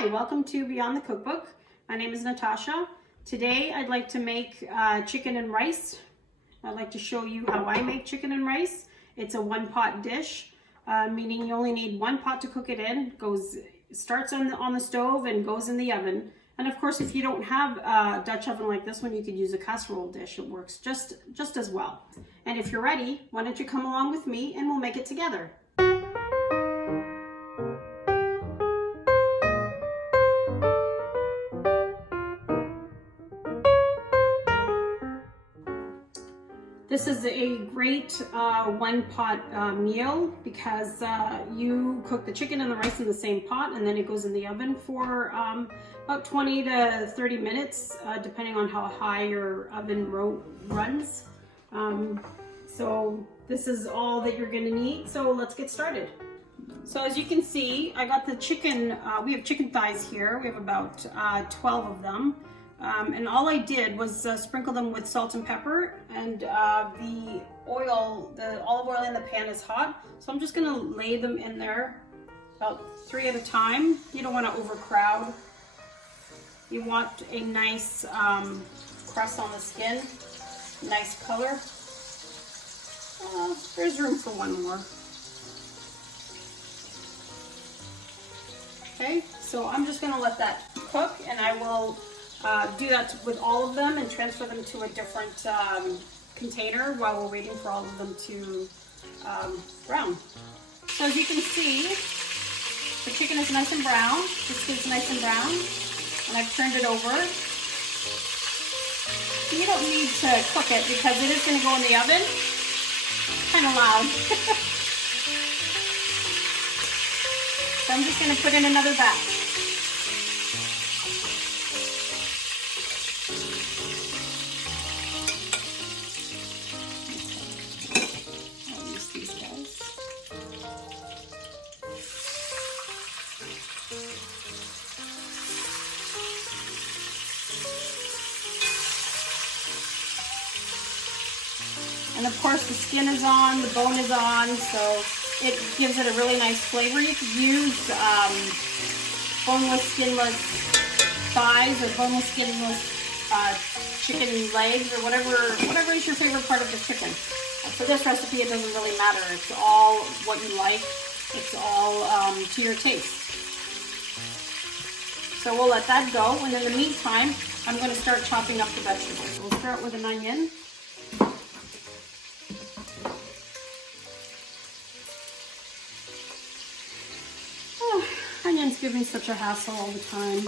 Hi, welcome to Beyond the Cookbook. My name is Natasha. Today I'd like to make chicken and rice. I'd like to show you how I make chicken and rice. It's a one-pot dish, meaning you only need one pot to cook it in. Starts on the stove and goes in the oven. And of course, if you don't have a Dutch oven like this one, you could use a casserole dish. It works just as well. And if you're ready, why don't you come along with me and we'll make it together. This is a great one-pot meal because you cook the chicken and the rice in the same pot, and then it goes in the oven for about 20 to 30 minutes, depending on how high your oven runs. So this is all that you're going to need, so let's get started. So as you can see, I got the chicken, we have chicken thighs here. We have about 12 of them. And all I did was sprinkle them with salt and pepper, and the olive oil in the pan is hot. So I'm just gonna lay them in there about 3 at a time. You don't want to overcrowd. You want a nice crust on the skin, nice color. There's room for one more. Okay, so I'm just gonna let that cook, and I will do that with all of them and transfer them to a different container while we're waiting for all of them to brown. So as you can see, the chicken is nice and brown. The skin's nice and brown, and I've turned it over. You don't need to cook it because it is going to go in the oven. Kind of loud. So I'm just going to put in another batch. And of course the skin is on, the bone is on, so it gives it a really nice flavor. You could use boneless, skinless thighs or boneless, skinless chicken legs or whatever is your favorite part of the chicken. For this recipe, it doesn't really matter. It's all what you like. It's all to your taste. So we'll let that go, and in the meantime, I'm going to start chopping up the vegetables. We'll start with an onion. Onions give me such a hassle all the time.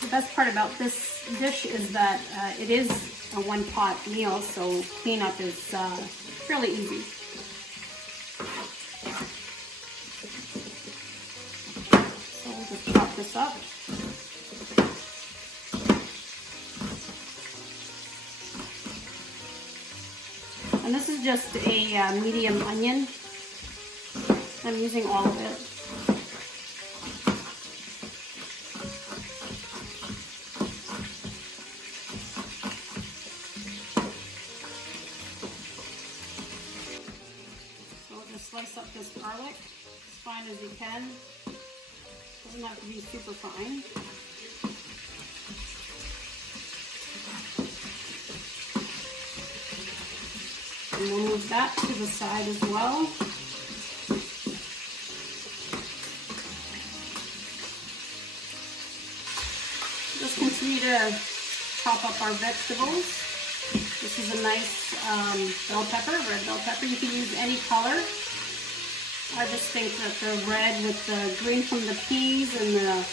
The best part about this dish is that it is a one-pot meal, so cleanup is fairly easy. Chop this up. And this is just a medium onion. I'm using all of it. So we'll just slice up this garlic as fine as you can. Doesn't have to be super fine. And we'll move that to the side as well. Just continue to chop up our vegetables. This is a nice bell pepper, red bell pepper. You can use any color. I just think that the red with the green from the peas and the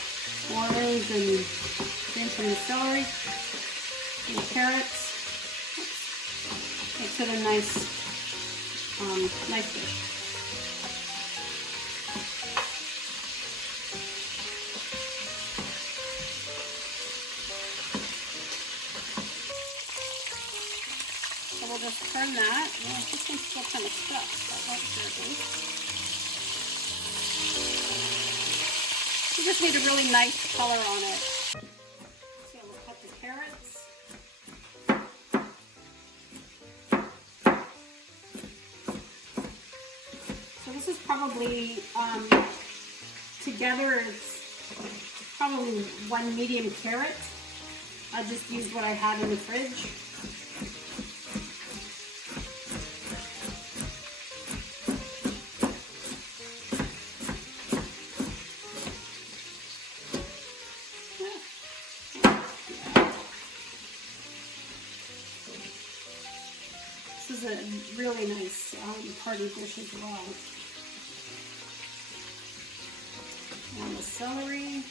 orange and green from the celery and the carrots makes it a nice dish. So we'll just turn that. Yeah, this one's still kind of stuck, so that's good. You just need a really nice color on it. probably, together it's probably 1 medium carrot. I just used what I had in the fridge. This is a really nice party dish as well. And the celery,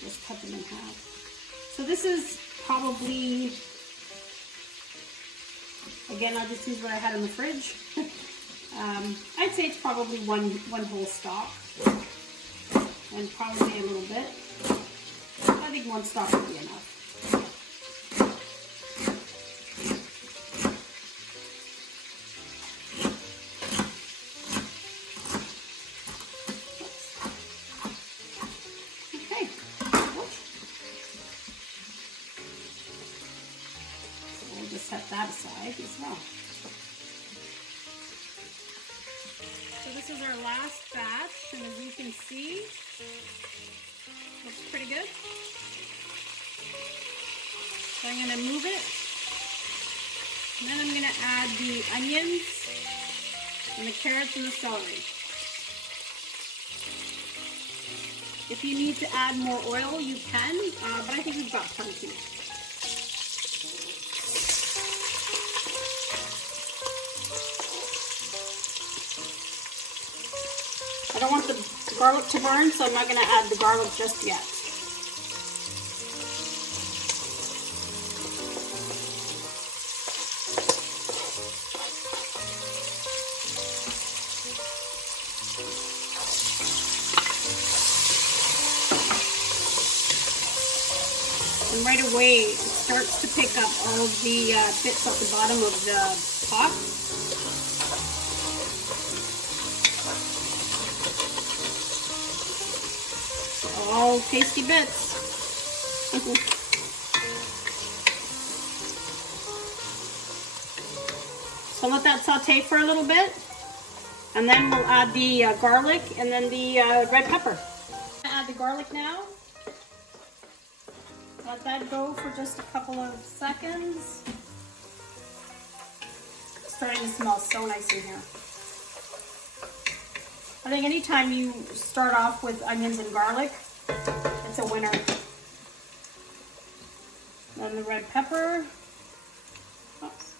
just cut them in half. So this is probably, again, I'll just use what I had in the fridge. I'd say it's probably one whole stalk, and probably a little bit. I think 1 stalk would be enough. Set that aside as well. So this is our last batch, and as you can see, looks pretty good. So I'm going to move it, and then I'm going to add the onions and the carrots and the celery. If you need to add more oil, you can, but I think we've got plenty. I don't want the garlic to burn, so I'm not going to add the garlic just yet. And right away, it starts to pick up all of the bits at the bottom of the pot. All tasty bits. So let that saute for a little bit, and then we'll add the garlic and then the red pepper. Add the garlic now. Let that go for just a couple of seconds. It's starting to smell so nice in here. I think anytime you start off with onions and garlic, it's a winner. Then the red pepper. Oops.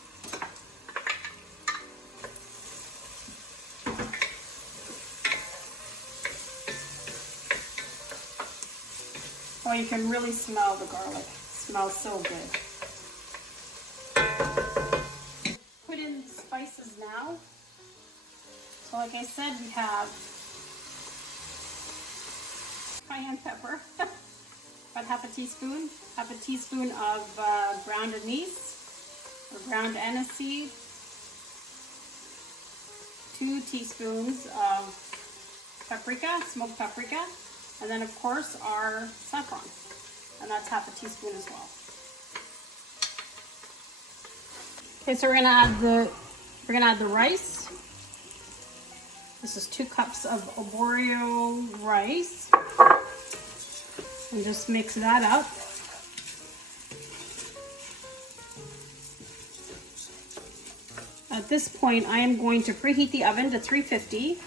Oh, you can really smell the garlic. It smells so good. Put in the spices now. So like I said, we have cayenne pepper, about half a teaspoon of ground anise or ground aniseed, 2 teaspoons of paprika, smoked paprika, and then of course our saffron, and that's half a teaspoon as well. Okay, so we're gonna add the rice. This is 2 cups of arborio rice. And just mix that up. At this point, I am going to preheat the oven to 350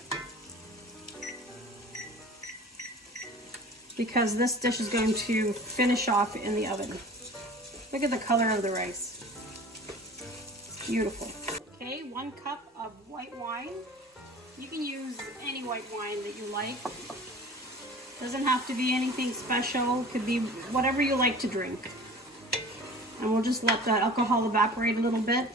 because this dish is going to finish off in the oven. Look at the color of the rice. It's beautiful. Okay, 1 cup of white wine. You can use any white wine that you like. Doesn't have to be anything special. It could be whatever you like to drink. And we'll just let the alcohol evaporate a little bit.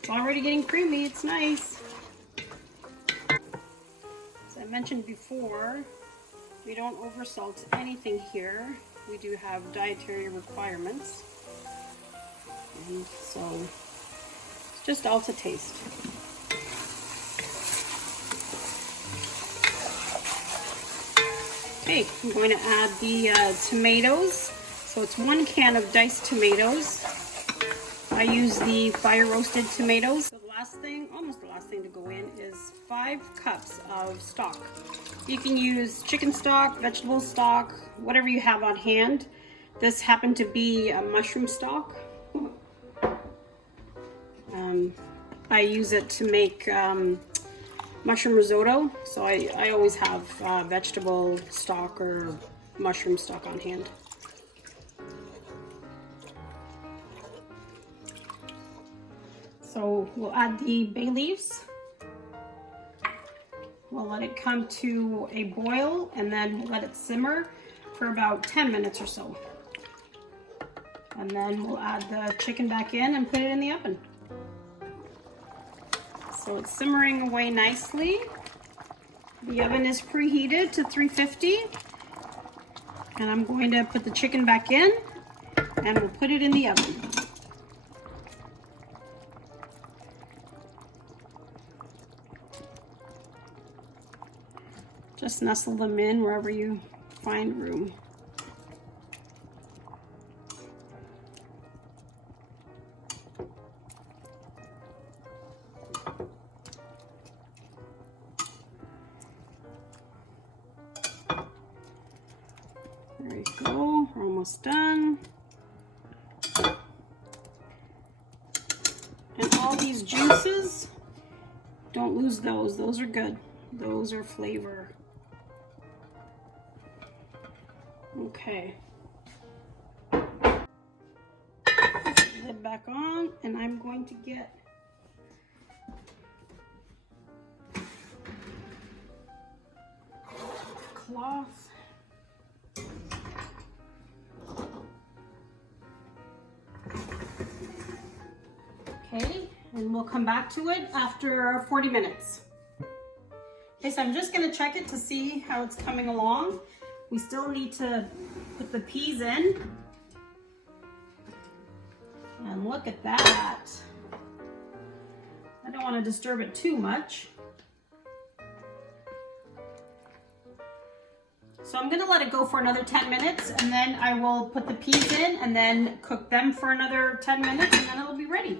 It's already getting creamy. It's nice. As I mentioned before, we don't oversalt anything here. We do have dietary requirements. And so it's just all to taste. Okay, I'm going to add the tomatoes. So it's 1 can of diced tomatoes. I use the fire roasted tomatoes. So the last thing, almost the last thing to go in, is 5 cups of stock. You can use chicken stock, vegetable stock, whatever you have on hand. This happened to be a mushroom stock. I use it to make mushroom risotto, so I always have vegetable stock or mushroom stock on hand. So we'll add the bay leaves. We'll let it come to a boil and then we'll let it simmer for about 10 minutes or so. And then we'll add the chicken back in and put it in the oven. So it's simmering away nicely. The oven is preheated to 350. And I'm going to put the chicken back in and we'll put it in the oven. Just nestle them in wherever you find room. There you go, we're almost done. And all these juices, don't lose those. Those are good. Those are flavor. Okay. Lid back on, and I'm going to get cloth. Okay, and we'll come back to it after 40 minutes. Okay, so I'm just going to check it to see how it's coming along. We still need to put the peas in. And look at that. I don't want to disturb it too much. So I'm going to let it go for another 10 minutes and then I will put the peas in and then cook them for another 10 minutes and then it'll be ready.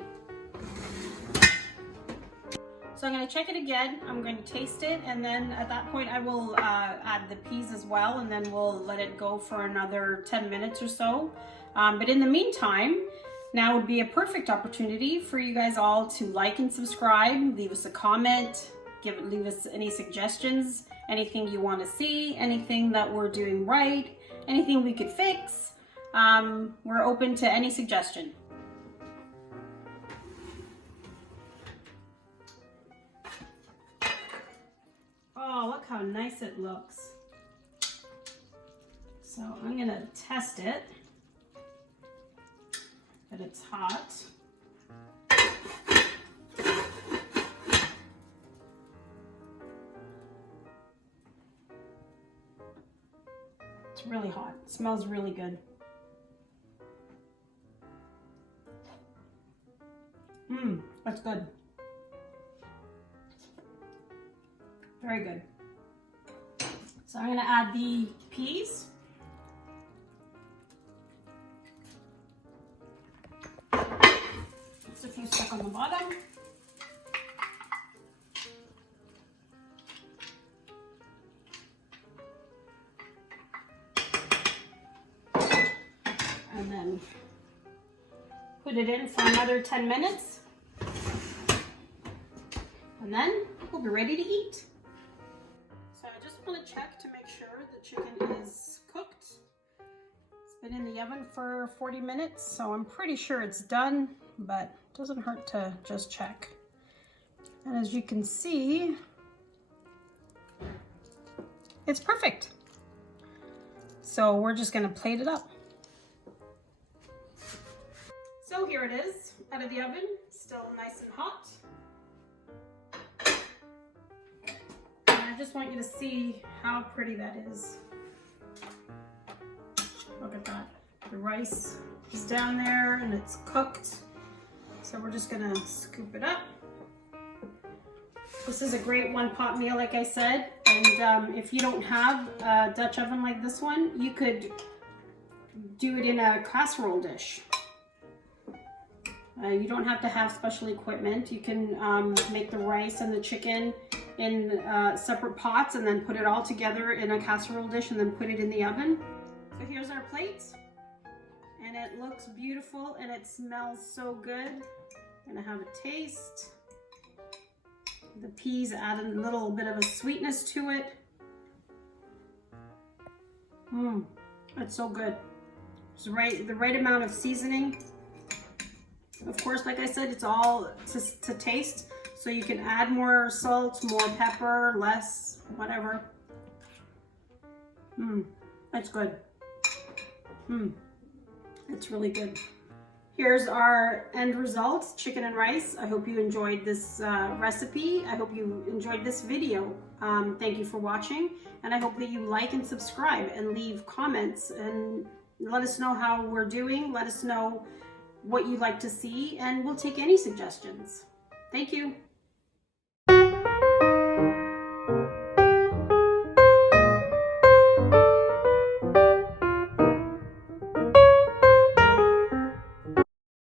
So I'm going to check it again, I'm going to taste it, and then at that point I will add the peas as well, and then we'll let it go for another 10 minutes or so. But in the meantime, now would be a perfect opportunity for you guys all to like and subscribe, leave us a comment, leave us any suggestions, anything you want to see, anything that we're doing right, anything we could fix. We're open to any suggestion. Oh, look how nice it looks. So I'm gonna test it, that it's hot. It's really hot, it smells really good. That's good. Very good. So I'm going to add the peas. Just a few stuck on the bottom. And then put it in for another 10 minutes. And then we'll be ready to eat. So I just want to check to make sure the chicken is cooked. It's been in the oven for 40 minutes, so I'm pretty sure it's done, but it doesn't hurt to just check. And as you can see, it's perfect. So we're just going to plate it up. So here it is, out of the oven, still nice and hot. I just want you to see how pretty that is. Look at that. The rice is down there and it's cooked. So we're just gonna scoop it up. This is a great one-pot meal, like I said. And if you don't have a Dutch oven like this one, you could do it in a casserole dish. You don't have to have special equipment. You can make the rice and the chicken in separate pots and then put it all together in a casserole dish and then put it in the oven. So here's our plates, and it looks beautiful and it smells so good. I'm gonna have a taste. The peas add a little bit of a sweetness to it. It's so good. It's the right amount of seasoning. Of course, like I said, it's all to taste. So you can add more salt, more pepper, less, whatever. It's good. It's really good. Here's our end result, chicken and rice. I hope you enjoyed this recipe. I hope you enjoyed this video. Thank you for watching, and I hope that you like and subscribe and leave comments and let us know how we're doing. Let us know what you'd like to see, and we'll take any suggestions. Thank you.